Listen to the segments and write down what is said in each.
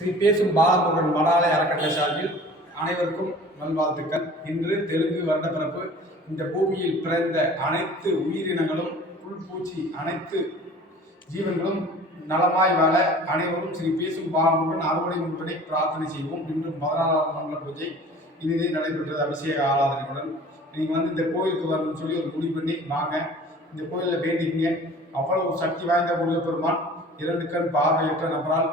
ஸ்ரீ பேசும் பாலமுருகன் மடாலய அறக்கட்டளை சார்பில் அனைவருக்கும் நல்வாழ்த்துக்கள். இன்று தெலுங்கு வருடப்பிறப்பு. இந்த பூமியில் பிறந்த அனைத்து உயிரினங்களும் புல் பூச்சி அனைத்து ஜீவன்களும் நலமாய் வாழ அனைவரும் ஸ்ரீ பேசும் பாலமுருகன் அறுவடை முன்படை பிரார்த்தனை செய்வோம். இன்று 14ஆம் மங்கள பூஜை இனிதே நடைபெற்றது அபிஷேக ஆராதனையுடன். நீங்கள் இந்த கோயிலுக்கு வரணும்னு சொல்லி ஒரு முடிவு பண்ணி வாங்க. இந்த கோயிலில் வேண்டிக்கிங்க. அவ்வளவு சக்தி வாய்ந்த முருகப்பெருமான் 2 கண் பார்வையற்ற நபரால்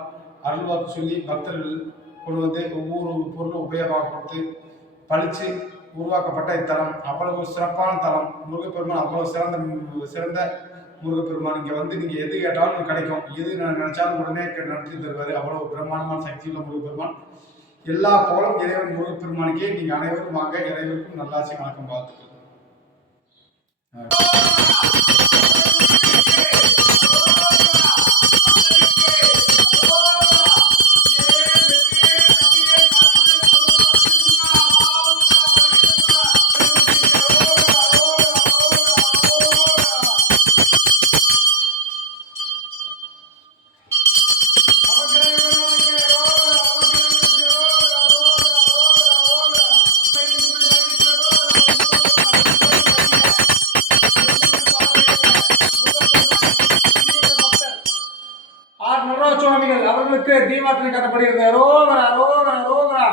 அருள்வாக்கு சொல்லி பக்தர்கள் கொண்டு வந்து ஒவ்வொரு பொருளும் உபயோகப்படுத்தி பழிச்சு உருவாக்கப்பட்ட இத்தலம் அவ்வளவு சிறப்பான தலம். முருகப்பெருமான் அவ்வளவு சிறந்த முருகப்பெருமான். இங்கே நீங்கள் எது கேட்டாலும் கிடைக்கும். எது நினைச்சாலும் உடனே நடத்தி தருவார். அவ்வளவு பிரம்மாண்டமான சக்தியுள்ள முருகப்பெருமான். எல்லா போலும் இறைவன் முருகப்பெருமானுக்கே. நீங்கள் அனைவரும் வாங்க. இறைவருக்கும் நல்லாசி வணக்கம், வாழ்த்துக்கள். சுவாமிகள் அவர்களுக்கு தீபாவளி கட்டப்படுகிறது. ரோகரா ரோகரா ரோகரா.